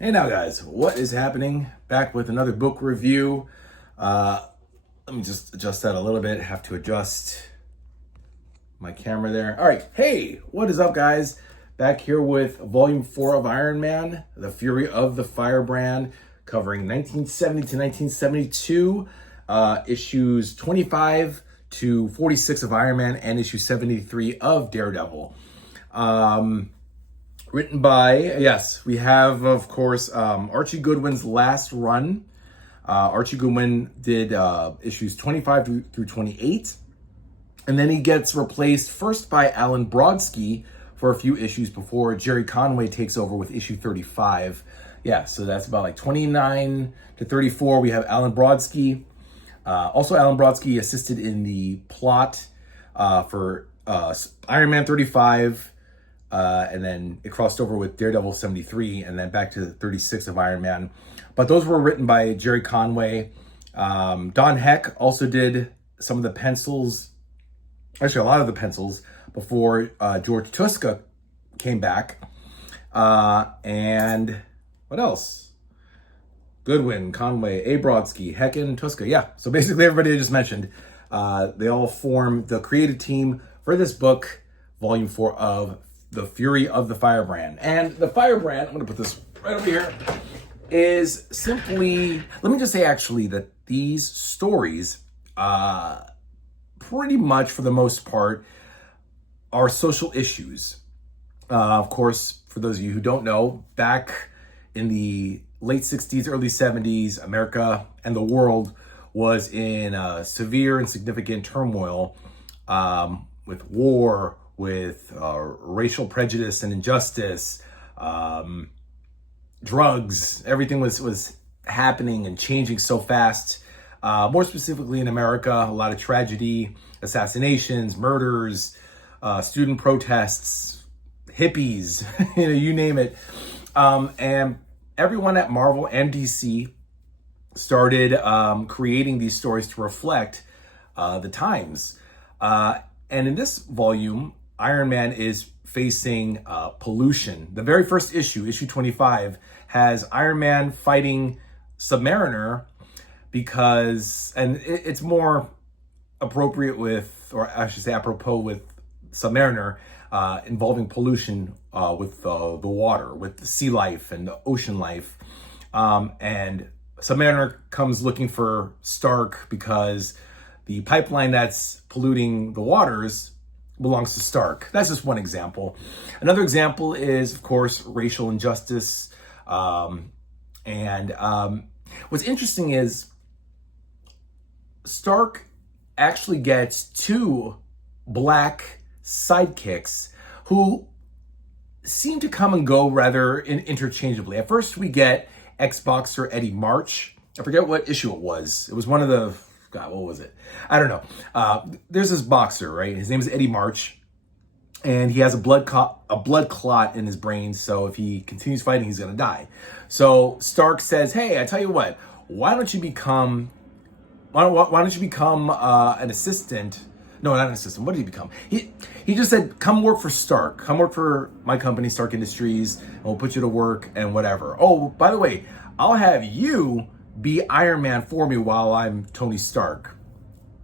Hey now guys, what is happening? Back with another book review. Let me just adjust that a little bit. Have to adjust my camera there. All right, hey, what is up guys? Back here with volume 4 of Iron Man, The Fury of the Firebrand, covering 1970 to 1972, issues 25 to 46 of Iron Man and issue 73 of Daredevil. Written by, yes, we have, of course, Archie Goodwin's last run. Archie Goodwin did issues 25 through 28. And then he gets replaced first by Alan Brodsky for a few issues before Jerry Conway takes over with issue 35. Yeah, so that's about like 29 to 34. We have Alan Brodsky. Also, Alan Brodsky assisted in the plot for Iron Man 35. And then it crossed over with Daredevil 73 and then back to 36 of Iron Man. But those were written by Jerry Conway. Don Heck also did some of the pencils, actually a lot of the pencils, before George Tuska came back. And what else? Goodwin, Conway, A. Brodsky, Heck, and Tuska. Yeah, so basically everybody I just mentioned, they all form the creative team for this book, volume 4 of The Fury of the Firebrand. And the Firebrand, I'm going to put this right over here, is simply, let me just say actually that these stories, pretty much for the most part, are social issues. Of course, for those of you who don't know, back in the late 60s, early 70s, America and the world was in severe and significant turmoil with war, with racial prejudice and injustice, drugs. Everything was happening and changing so fast. More specifically in America, a lot of tragedy, assassinations, murders, student protests, hippies, you name it. And everyone at Marvel and DC started creating these stories to reflect the times. And in this volume, Iron Man is facing pollution. The very first issue, issue 25, has Iron Man fighting Submariner because, and it's more appropriate with, or I should say apropos with Submariner, involving pollution with the water, with the sea life and the ocean life. And Submariner comes looking for Stark because the pipeline that's polluting the waters belongs to Stark. That's just one example. Another example is, of course, racial injustice. What's interesting is Stark actually gets 2 black sidekicks who seem to come and go rather interchangeably. At first, we get ex-boxer Eddie March. I forget what issue it was. It was one of the, God, what was it? I don't know. There's this boxer, right? His name is Eddie March, and he has a blood clot in his brain. So if he continues fighting, he's gonna die. So Stark says, "Hey, I tell you what. Why don't you become an assistant?" No, not an assistant. What did he become? He just said, "Come work for Stark. Come work for my company, Stark Industries, and we'll put you to work and whatever. Oh, by the way, I'll have you be Iron Man for me while I'm Tony Stark."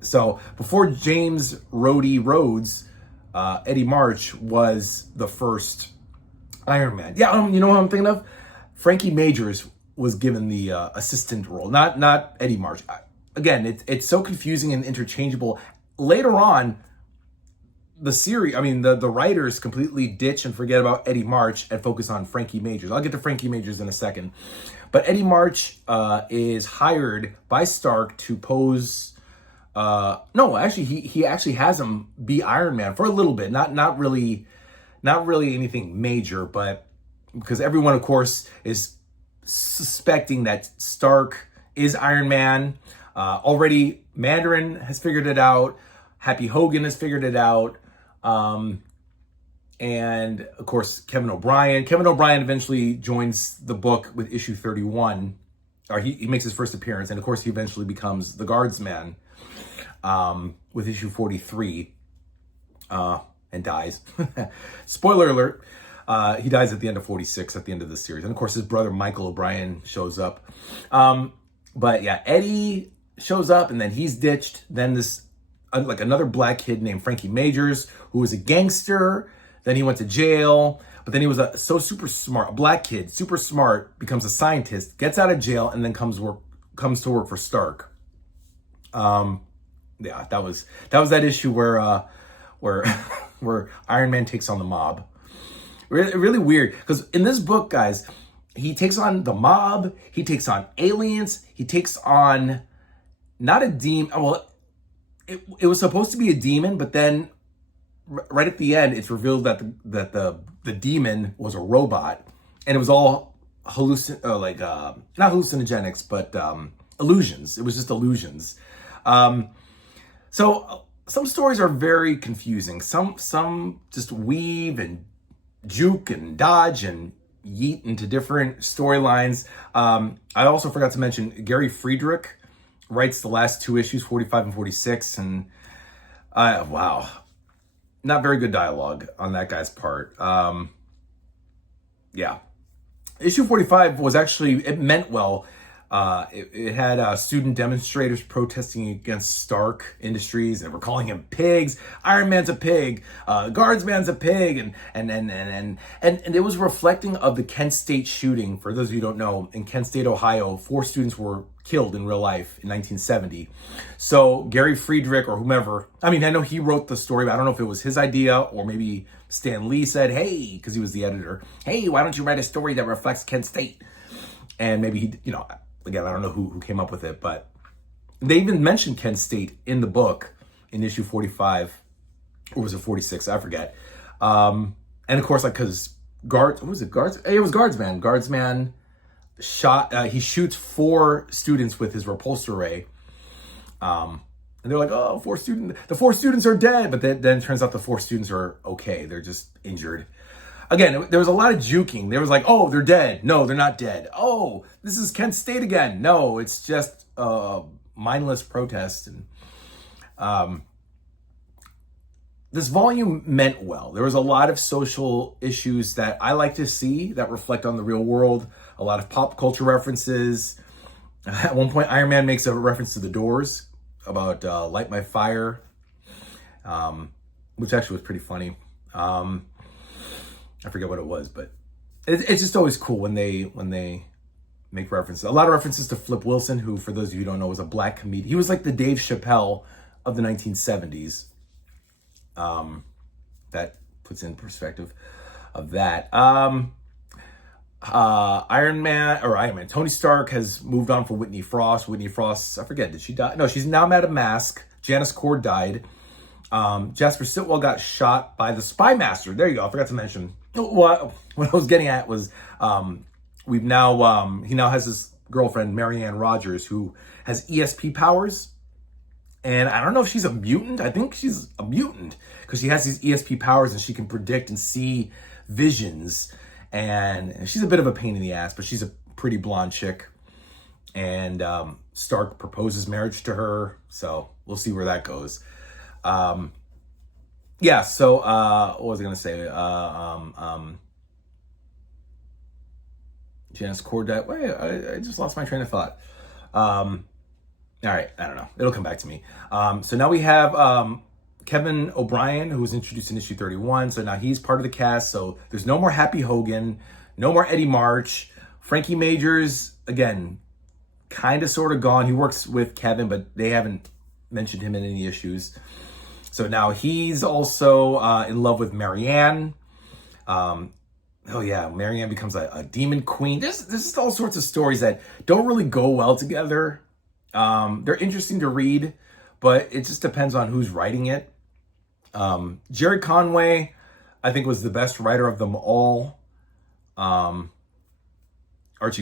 So before James Rhodey Rhodes, Eddie March was the first Iron Man. Yeah, you know what I'm thinking of? Frankie Majors was given the assistant role, not Eddie March. Again, it's so confusing and interchangeable. Later on, the writers completely ditch and forget about Eddie March and focus on Frankie Majors. I'll get to Frankie Majors in a second. But Eddie March is hired by Stark to pose. No, actually, he actually has him be Iron Man for a little bit. Not really anything major, but because everyone, of course, is suspecting that Stark is Iron Man. Already, Mandarin has figured it out. Happy Hogan has figured it out. And of course, Kevin O'Brien. Kevin O'Brien eventually joins the book with issue 31. Or he makes his first appearance. And of course, he eventually becomes the Guardsman with issue 43 and dies. Spoiler alert. He dies at the end of 46, at the end of the series. And of course, his brother Michael O'Brien shows up. But yeah, Eddie shows up and then he's ditched. Then this, like another black kid named Frankie Majors, who was a gangster. Then he went to jail. But then he was super smart, a black kid, super smart, becomes a scientist, gets out of jail, and then comes to work for Stark. Yeah, that was that issue where where Iron Man takes on the mob. Really weird, because in this book, guys, he takes on the mob, he takes on aliens, he takes on not a demon. Well, it was supposed to be a demon, but then right at the end, it's revealed that the demon was a robot, and it was all not hallucinogenics, but illusions. It was just illusions. So some stories are very confusing. Some just weave and juke and dodge and yeet into different storylines. I also forgot to mention Gary Friedrich writes the last two issues, 45 and 46, and wow, not very good dialogue on that guy's part. Yeah. Issue 45 was actually, it meant well. It had student demonstrators protesting against Stark Industries, and we're calling him pigs. Iron Man's a pig. Guardsman's a pig, and it was reflecting of the Kent State shooting. For those of you who don't know, in Kent State, Ohio, 4 students were killed in real life in 1970. So Gary Friedrich or whomever, I mean, I know he wrote the story, but I don't know if it was his idea or maybe Stan Lee said, hey, because he was the editor, hey, why don't you write a story that reflects Kent State? And maybe he, again, I don't know who came up with it, but they even mentioned Kent State in the book in issue 45, or was it 46? I forget. And of course, because it was Guardsman. Guardsman he shoots 4 students with his repulsor ray. And they're like, oh, the 4 students are dead. But then it turns out the 4 students are okay. They're just injured. Again, there was a lot of juking. There was like, oh, they're dead. No, they're not dead. Oh, this is Kent State again. No, it's just mindless protest. And this volume meant well. There was a lot of social issues that I like to see that reflect on the real world. A lot of pop culture references. At one point, Iron Man makes a reference to The Doors about Light My Fire, which actually was pretty funny. I forget what it was, but it's just always cool when they make references. A lot of references to Flip Wilson, who, for those of you who don't know, was a black comedian. He was like the Dave Chappelle of the 1970s. That puts in perspective of that. Iron Man, Tony Stark has moved on for Whitney Frost. Whitney Frost, I forget, did she die? No, she's now Madame Mask. Janice Cord died. Jasper Sitwell got shot by the Spy Master. There you go. I forgot to mention. What I was getting at was he now has this girlfriend, Marianne Rogers, who has ESP powers. And I don't know if she's a mutant. I think she's a mutant because she has these ESP powers and she can predict and see visions. And she's a bit of a pain in the ass, but she's a pretty blonde chick. And Stark proposes marriage to her. So we'll see where that goes. Yeah, so what was I going to say? Janice Cordet. Wait, I just lost my train of thought. All right, I don't know. It'll come back to me. So now we have Kevin O'Brien, who was introduced in issue 31. So now he's part of the cast. So there's no more Happy Hogan, no more Eddie March. Frankie Majors, again, kind of sort of gone. He works with Kevin, but they haven't mentioned him in any issues. So now he's also in love with Marianne. Oh yeah, Marianne becomes a demon queen. There's just all sorts of stories that don't really go well together. They're interesting to read, but it just depends on who's writing it. Jerry Conway, I think, was the best writer of them all. Archie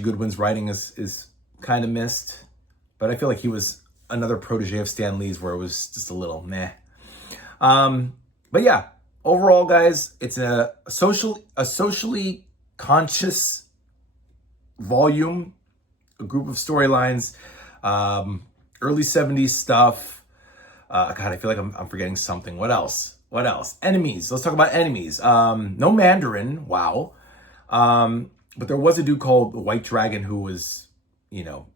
Goodwin's writing is kind of missed, but I feel like he was another protege of Stan Lee's where it was just a little meh. But yeah, overall, guys, it's a socially conscious volume, a group of storylines, early 70s stuff. God, I feel like I'm forgetting something. What else? What else? Enemies. Let's talk about enemies. No Mandarin. Wow. But there was a dude called the White Dragon who was, you know,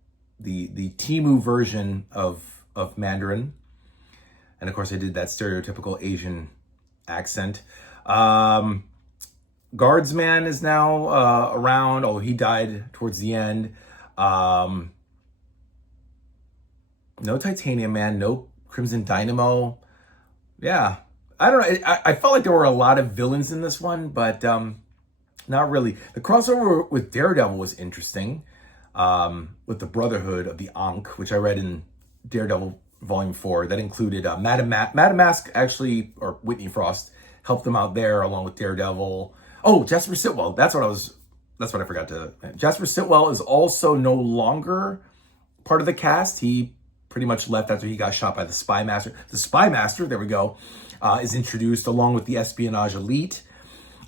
the Timu version of Mandarin. And of course I did that stereotypical Asian accent. Guardsman is now around, although he died towards the end. No Titanium Man, no Crimson Dynamo. Yeah, I don't know. I felt like there were a lot of villains in this one, but not really. The crossover with Daredevil was interesting, with the Brotherhood of the Ankh, which I read in Daredevil Volume 4. That included Madam Mask, actually, or Whitney Frost, helped them out there along with Daredevil. Oh, Jasper Sitwell. That's what I forgot to. Jasper Sitwell is also no longer part of the cast. He pretty much left after he got shot by the Spy Master. The Spy Master, there we go, is introduced along with the Espionage Elite.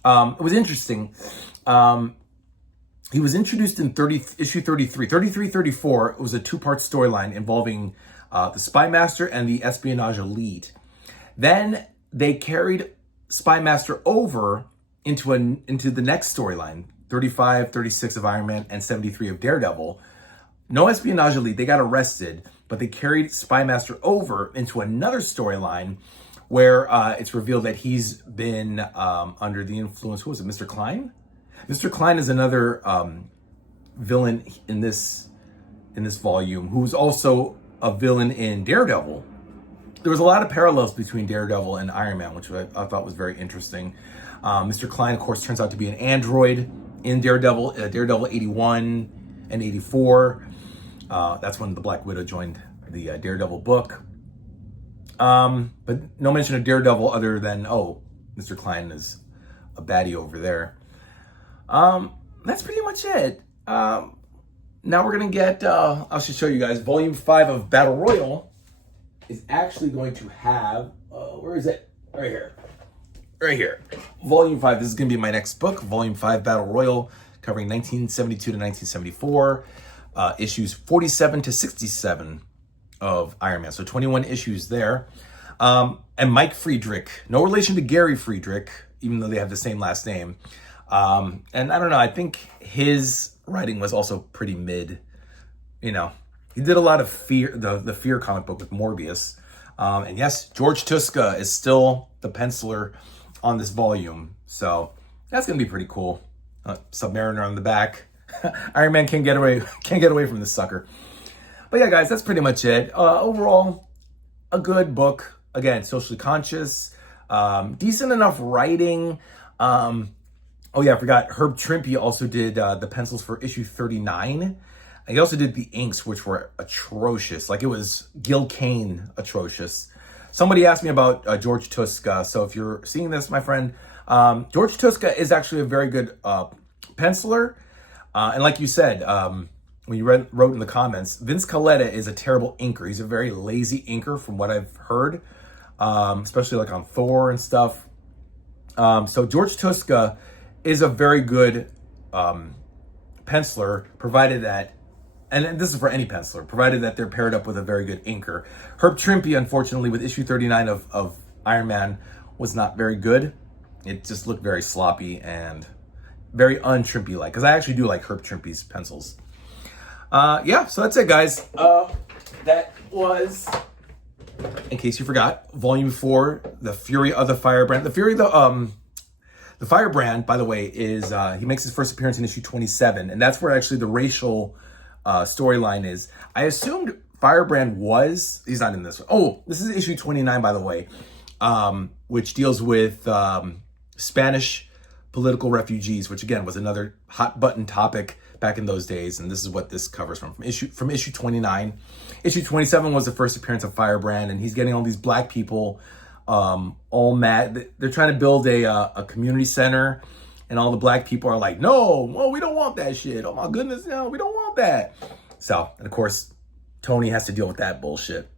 It was interesting. He was introduced in issue 33. 33, 34, it was a two-part storyline involving the Spy Master and the Espionage Elite. Then they carried Spy Master over into the next storyline, 35, 36 of Iron Man and 73 of Daredevil. No Espionage Elite, they got arrested, but they carried Spy Master over into another storyline where it's revealed that he's been under the influence. Who was it? Mr. Klein? Mr. Klein is another villain in this volume, who's also a villain in Daredevil. There was a lot of parallels between Daredevil and Iron Man, which I thought was very interesting. Mr. Klein, of course, turns out to be an android in Daredevil, Daredevil 81 and 84. That's when the Black Widow joined the Daredevil book. But no mention of Daredevil other than, oh, Mr. Klein is a baddie over there. That's pretty much it. Now we're going to get, I'll just show you guys, Volume 5 of Battle Royal is actually going to have, where is it? Right here. Right here. Volume 5, this is going to be my next book, Volume 5 Battle Royal, covering 1972 to 1974, issues 47 to 67 of Iron Man. So 21 issues there. And Mike Friedrich, no relation to Gary Friedrich, even though they have the same last name. And I don't know, I think his writing was also pretty mid. You know, he did a lot of Fear, the Fear comic book with Morbius. And yes, George Tuska is still the penciler on this volume. So that's going to be pretty cool. Submariner on the back. Iron Man can't get away from this sucker. But yeah, guys, that's pretty much it. Overall, a good book. Again, socially conscious. Decent enough writing. Oh yeah, I forgot. Herb Trimpe also did the pencils for issue 39. He also did the inks, which were atrocious. Like, it was Gil Kane atrocious. Somebody asked me about George Tuska. So if you're seeing this, my friend, George Tuska is actually a very good penciler. And like you said, when you wrote in the comments, Vince Colletta is a terrible inker. He's a very lazy inker from what I've heard, especially like on Thor and stuff. So George Tuska is a very good penciler, provided that, and this is for any penciler, provided that they're paired up with a very good inker. Herb Trimpe, unfortunately, with issue 39 of Iron Man, was not very good. It just looked very sloppy and very un-Trimpe-like, because I actually do like Herb Trimpe's pencils. Yeah, so that's it, guys. That was, in case you forgot, Volume 4, The Fury of the Firebrand. The Firebrand, by the way, is, he makes his first appearance in issue 27, and that's where actually the racial storyline is. I assumed Firebrand he's not in this one. Oh, this is issue 29, by the way, which deals with Spanish political refugees, which again was another hot button topic back in those days, and this is what this covers from issue 29. Issue 27 was the first appearance of Firebrand, and he's getting all these black people all mad. They're trying to build a community center, and all the black people are like, no, we don't want that shit. Oh my goodness, no, we don't want that. So, and of course, Tony has to deal with that bullshit,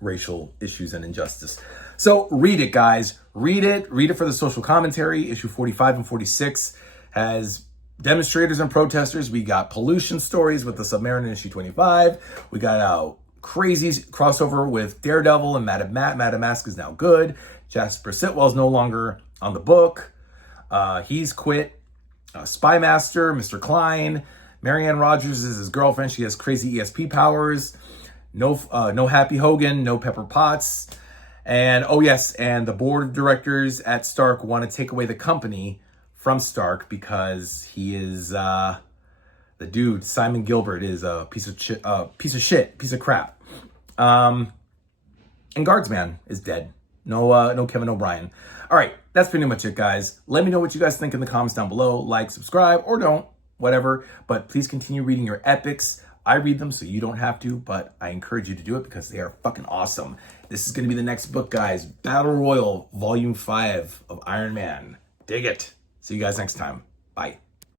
racial issues and injustice. So read it, guys. Read it for the social commentary. Issue 45 and 46 has demonstrators and protesters. We got pollution stories with the Submariner in issue 25. We got crazy crossover with Daredevil and Madam Mask is now good. Jasper Sitwell's no longer on the book. He's quit. Spy Master, Mr. Klein. Marianne Rogers is his girlfriend. She has crazy ESP powers. No Happy Hogan, no Pepper Potts. And oh yes, and the board of directors at Stark want to take away the company from Stark because he is the dude. Simon Gilbert is a piece of shit, piece of crap. And Guardsman is dead. No Kevin O'Brien. All right, that's pretty much it, guys. Let me know what you guys think in the comments down below. Like, subscribe, or don't, whatever. But please continue reading your epics. I read them so you don't have to, but I encourage you to do it because they are fucking awesome. This is going to be the next book, guys. Battle Royal, Volume 5 of Iron Man. Dig it. See you guys next time. Bye.